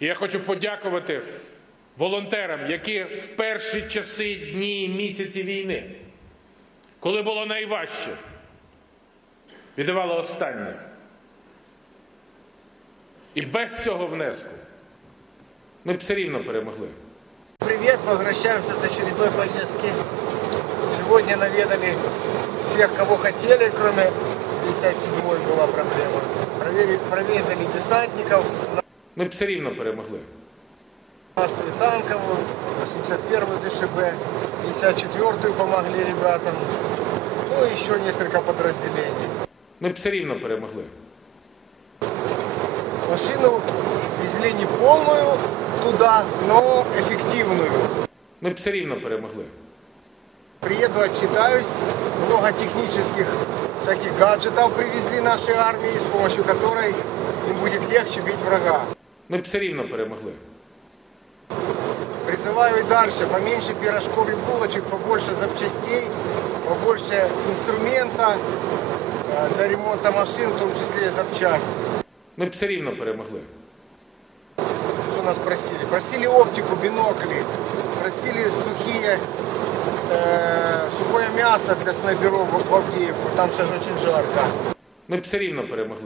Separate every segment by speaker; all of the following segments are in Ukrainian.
Speaker 1: І я хочу подякувати волонтерам, які в перші часи, дні і місяці війни, коли було найважче, віддавали останнє. І без цього внеску ми б все рівно перемогли.
Speaker 2: Привет, возвращаемся с очередной поездки. Сегодня наведали всех, кого хотели, кроме 57-й была проблема. Проведали десантников,
Speaker 1: Ми б все рівно перемогли.
Speaker 2: 15-ю танковую, 81-ю ДШБ, 54-ю помогли ребятам, ну и еще несколько подразделений.
Speaker 1: Ми б все рівно перемогли.
Speaker 2: Машину везли не полную туда, но эффективную.
Speaker 1: Ми б все рівно перемогли.
Speaker 2: Приеду, отчитаюсь. Много технических всяких гаджетов привезли нашей армии, с помощью которой им будет легче бить врага.
Speaker 1: Ми б все рівно перемогли.
Speaker 2: Призываю и дальше, поменьше пирожков и булочек, побольше запчастей, побольше инструмента для ремонта машин, в том числе и запчасти.
Speaker 1: Ми б все рівно перемогли.
Speaker 2: Что нас просили? Просили оптику, бинокли, просили сухое мясо для снайперов в Авдеевку, там сейчас очень жарко.
Speaker 1: Ми б все рівно перемогли.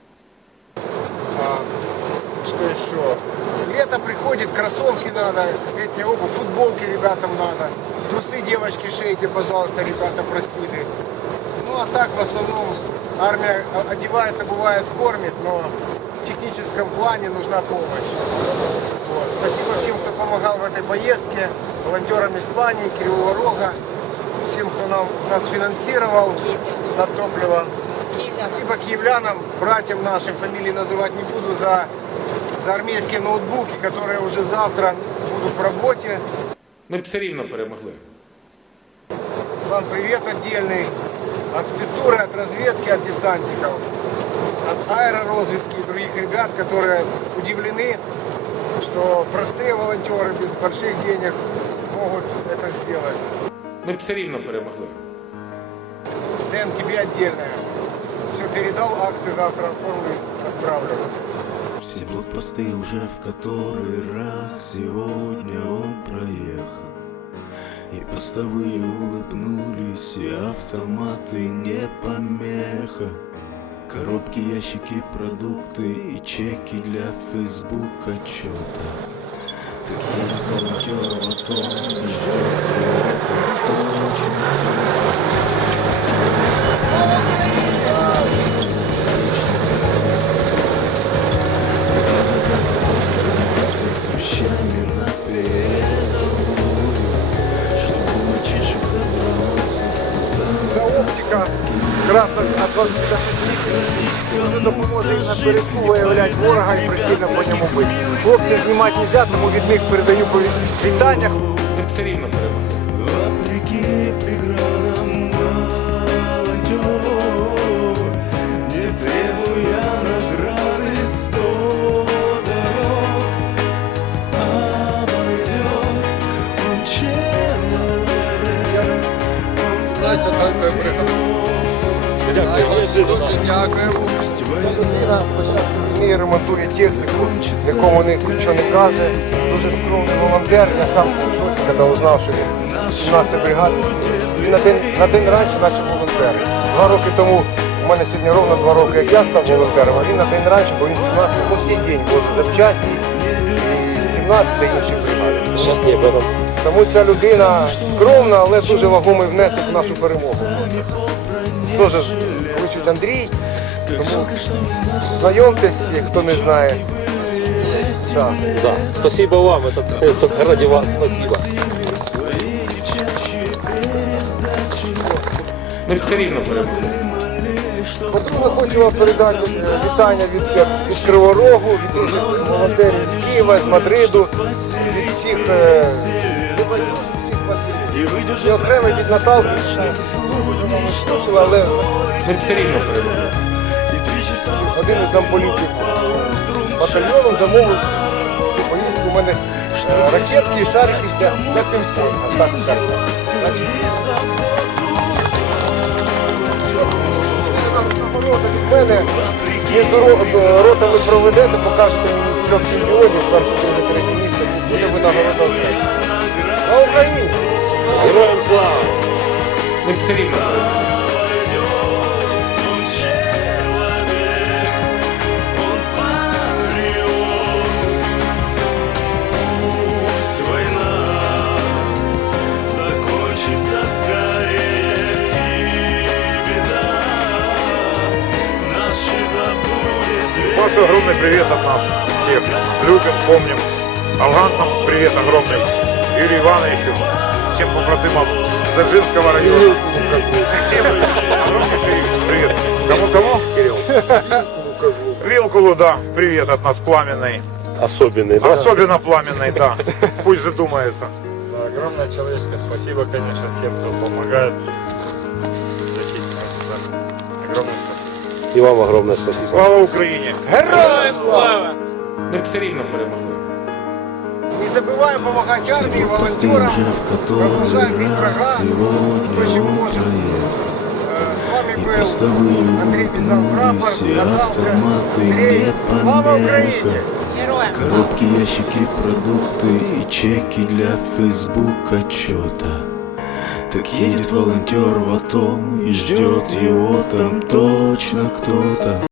Speaker 2: Что еще? Лето приходит, кроссовки надо, летняя обувь, футболки ребятам надо. Трусы девочки шейте, пожалуйста, ребята просили. Ну а так в основном армия одевает, обувает, кормит, но в техническом плане нужна помощь. Вот. Спасибо всем, кто помогал в этой поездке, волонтерам Испании, Кривого Рога, всем, кто нас финансировал на топливо. Спасибо киевлянам, братьям нашим, фамилии называть не буду, за армейские ноутбуки, которые уже завтра будут в работе.
Speaker 1: Ми б все рівно перемогли.
Speaker 2: Вам привет отдельный от спецуры, от разведки, от десантников, от аэророзведки и других ребят, которые удивлены, что простые волонтеры без больших денег могут это сделать.
Speaker 1: Ми б все рівно перемогли.
Speaker 2: Дэн, тебе отдельное. Все передал, акты завтра оформлю, отправлю.
Speaker 3: Все блокпосты уже в который раз сегодня он проехал. И постовые улыбнулись, и автоматы не помеха. Коробки, ящики, продукты и чеки для Facebook отчета. Таких волонтеров о том ждет, и это точно кто-то. И снова спокойно за беспечный такой с вещами на передовую, чтобы мальчишек добровольцев
Speaker 2: За оптика кратность от 20 до 60 дуже допоможе і напередку виявляти ворога і прицільно по ньому бити. Хлопців знімати не можна, тому від них передаю вітання.
Speaker 1: Ми б все рівно перемогли.
Speaker 3: вопреки преградам волонтер, не требуя награды 100 дорог, обойдет он человек.
Speaker 4: Настя, танковая бригада. Дуже дякую.
Speaker 2: Людина спочатку війни ремонтує техніку, нікому нічого не каже. Дуже скромний волонтер, я сам був в шоці, коли узнав, що він 17 бригади. Він на день раніше почав волонтери. 2 роки тому, у мене сьогодні ровно 2 роки, як я став волонтером, а він на день раніше, бо він 17 по всій день возить запчасті і 17 інші бригади. Тому ця людина скромна, але дуже вагомий внесок в нашу перемогу. Теж кличуть Андрій, тому знайомтесь, як хто не знає. Да.
Speaker 5: Да, спасибо вам, это ради вас, спасибо.
Speaker 1: Ми б все рівно перемогли.
Speaker 2: По-друге, хочу вам передати вітання від Кривого Рогу, від інших волонтерів з Києва, з Мадриду, від всіх і окремо від Наталки, але
Speaker 1: Ми б все рівно перемогли.
Speaker 2: один із замполітів батальйону замовив поїздку. У мене ракетки і шарики для тимсей. Так, від мене між ротами проведете, покажете мені що в чемпіоні в першому і третє місце буде винагорода. На Україні!
Speaker 5: Героям слава!
Speaker 1: Ми б все рівно.
Speaker 3: Он человек, он патриот. Пусть война закончится скорее, и беда наши забудет.
Speaker 6: Маша, огромный привет от нас всех. Любим, помним. Афганцам привет огромный. Юрию Ивановичу, всем побратимам Дзержинского района. Всем огромнейший привет. Кому? Кирилл? Вилкулу, да. Привет от нас пламенный.
Speaker 5: Особенный, да?
Speaker 6: Особенно пламенный, да. Пусть задумается.
Speaker 7: Да, огромное человеческое спасибо, конечно, всем, кто помогает защитникам. Да. Огромное спасибо.
Speaker 5: И вам огромное спасибо.
Speaker 6: Слава Украине!
Speaker 2: Героям слава!
Speaker 1: Ми б все рівно перемогли.
Speaker 2: Не забываем помогать армии,
Speaker 3: Блокпосты
Speaker 2: волонтерам.
Speaker 3: уже в который
Speaker 2: Продолжаем бить врага.
Speaker 3: раз
Speaker 2: Кто
Speaker 3: сегодня
Speaker 2: чем
Speaker 3: он
Speaker 2: может.
Speaker 3: проехал.
Speaker 2: С вами
Speaker 3: И
Speaker 2: был
Speaker 3: постовые
Speaker 2: Андрей Пизан, прапор,
Speaker 3: улыбнулись, и
Speaker 2: Гадалка.
Speaker 3: автоматы
Speaker 2: Андрей,
Speaker 3: не
Speaker 2: слава
Speaker 3: помеха.
Speaker 2: Украине!
Speaker 3: Коробки, ящики, продукты и чеки для фейсбук отчета. Так едет волонтер в АТО и ждет его там точно кто-то.